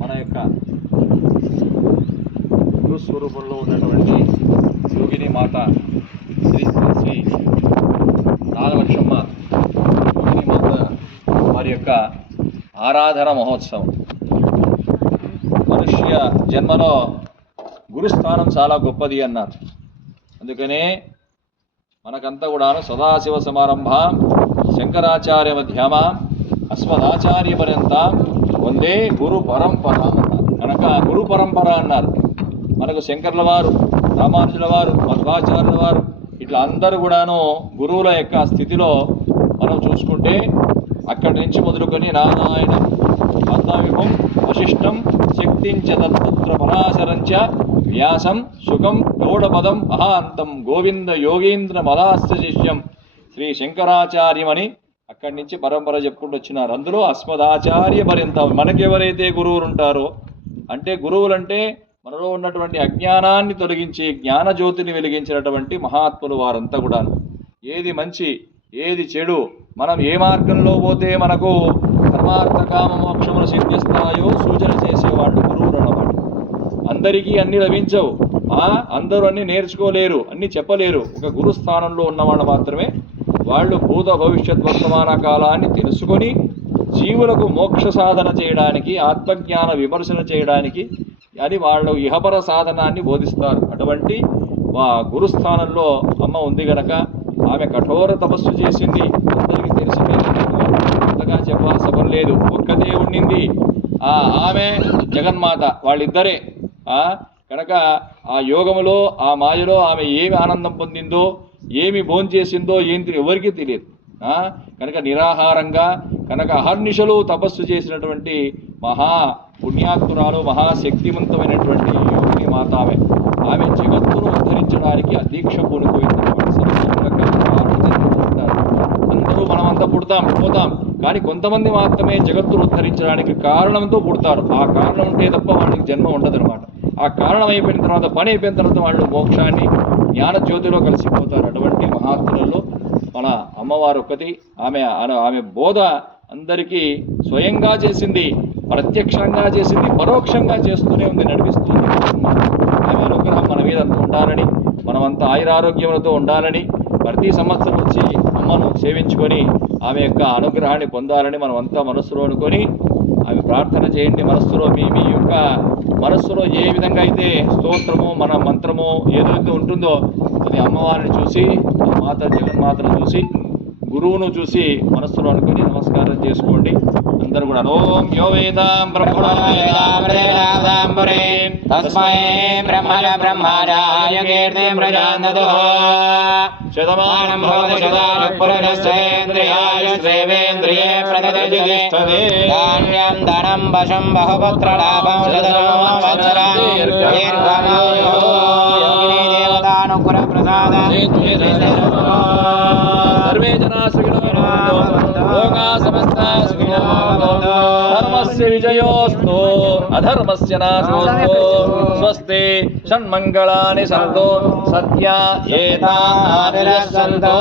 మన యొక్క గురుస్వరూపంలో ఉన్నటువంటి యోగిని మాత శ్రీ శ్రీ నాగలక్ష్మమ్మ యోగిని మాత వారి యొక్క ఆరాధన మహోత్సవం. మనుష్య జన్మలో గురుస్థానం చాలా గొప్పది అన్నారు. అందుకనే మనకంతా కూడాను సదాశివ సమారంభాం శంకరాచార్య మధ్యమాం అస్మదాచార్య పర్యంతం వందే గురు పరంపర అన్నారు. కనుక గురు పరంపర అన్నారు. మనకు శంకర్ల వారు, రామానుజుల వారు, మధ్వాచార్యుల వారు ఇట్లా అందరూ కూడాను గురువుల యొక్క స్థితిలో మనం చూసుకుంటే అక్కడి నుంచి మొదలుకొని నారాయణం పద్మవిభం వశిష్టం శక్తించ తత్పుత్ర పరాశరంచ వ్యాసం సుఖం గౌడపదం మహాంతం గోవింద యోగేంద్ర మదాస్త శిష్యం శ్రీ శంకరాచార్యమని అక్కడి నుంచి పరంపర చెప్పుకుంటూ వచ్చినారు. అందులో అస్మదాచార్య పర్యంతం మనకెవరైతే గురువులు ఉంటారో, అంటే గురువులంటే మనలో ఉన్నటువంటి అజ్ఞానాన్ని తొలగించి జ్ఞానజ్యోతిని వెలిగించినటువంటి మహాత్ములు వారంతా కూడాను. ఏది మంచి ఏది చెడు, మనం ఏ మార్గంలో పోతే మనకు ధర్మార్థ కామ మోక్షములు సిద్ధిస్తాయో సూచన చేసేవాళ్ళు గురువులు అన్నమాట. అందరికీ అన్ని లభించవు, అందరూ అన్ని నేర్చుకోలేరు, అన్ని చెప్పలేరు. ఒక గురుస్థానంలో ఉన్నవాళ్ళు మాత్రమే వాళ్ళు భూత భవిష్యత్ వర్తమాన కాలాన్ని తెలుసుకొని జీవులకు మోక్ష సాధన చేయడానికి, ఆత్మజ్ఞాన విమర్శన చేయడానికి అది వాళ్ళు ఇహపర సాధనాన్ని బోధిస్తారు. అటువంటి గురుస్థానంలో అమ్మ ఉంది గనక ఆమె కఠోర తపస్సు చేసింది. అందరికీ తెలిసిందే, కొత్తగా చెప్పాల్సిన పని లేదు. ఒక్కతే ఉండింది ఆమె జగన్మాత, వాళ్ళిద్దరే. కనుక ఆ యోగములో ఆ మాయలో ఆమె ఏమి ఆనందం పొందిందో, ఏమి భోంచేసిందో ఏంటి ఎవరికీ తెలియదు. కనుక నిరాహారంగా కనుక అహర్నిశలు తపస్సు చేసినటువంటి మహా పుణ్యాత్మురాలు, మహాశక్తివంతమైనటువంటి యోగిని మాత ఆమె జగత్తును ఉద్ధరించడానికి అదీక్ష పూనుకోయినటువంటి ఉంటారు. అందరూ మనమంతా పుడతాం పోతాం, కానీ కొంతమంది మాత్రమే జగత్తును ఉద్ధరించడానికి కారణంతో పుడతారు. ఆ కారణం ఉంటే తప్ప వాళ్ళకి జన్మ ఉండదన్నమాట. ఆ కారణం అయిపోయిన తర్వాత, పని అయిపోయిన తర్వాత వాళ్ళు మోక్షాన్ని జ్ఞానజ్యోతిలో కలిసిపోతారు. అటువంటి మహాత్ములలో మన అమ్మవారు ఒకటి. ఆమె బోధ అందరికీ స్వయంగా చేసింది, ప్రత్యక్షంగా చేసింది, పరోక్షంగా చేస్తూనే ఉంది, నడిపిస్తుంది. ఆమె అనుగ్రహం మన మీద అంతా ఉండాలని, మనమంతా ఆయురారోగ్యములతో ఉండాలని, ప్రతి సంవత్సరం వచ్చి అమ్మను సేవించుకొని ఆమె యొక్క అనుగ్రహాన్ని పొందాలని మనమంతా మనస్సులో అనుకొని ఆమె ప్రార్థన చేయండి. మనస్సులో మీ యొక్క మనస్సులో ఏ విధంగా అయితే స్తోత్రము, మన మంత్రము ఏదైతే ఉంటుందో అది అమ్మవారిని చూసి, ఆ మాత జగన్మాతను చూసి, గురువును చూసి మనస్సులో అనుకుని నమస్కారం చేసుకోండి. అందరూ కూడా ఓం యో వేదాం బ్రహ్మణాంబరే తస్మై బ్రహ్మణ బ్రహ్మరాయ కీర్తిం ప్రజానదో శతమానం భవతి శతాయు పురుషస్యేంద్రియాయ దేవేంద్రియే ప్రతిష్ఠతే ధాన్యం ధనం వశం బహుపుత్ర లాభం శతమో వత్సరం దీర్ఘమాయు యోగిని దేవతానుగ్రహ ప్రసాద సర్వే జనా సుఖినో భవంతు లోకా సమస్తా సుఖినో భవంతు ధర్మస్య విజయోస్తు అధర్మస్య నాశోస్తు స్వస్తి షణ్మంగళాని సంతో సత్య ఏతాని సంతో.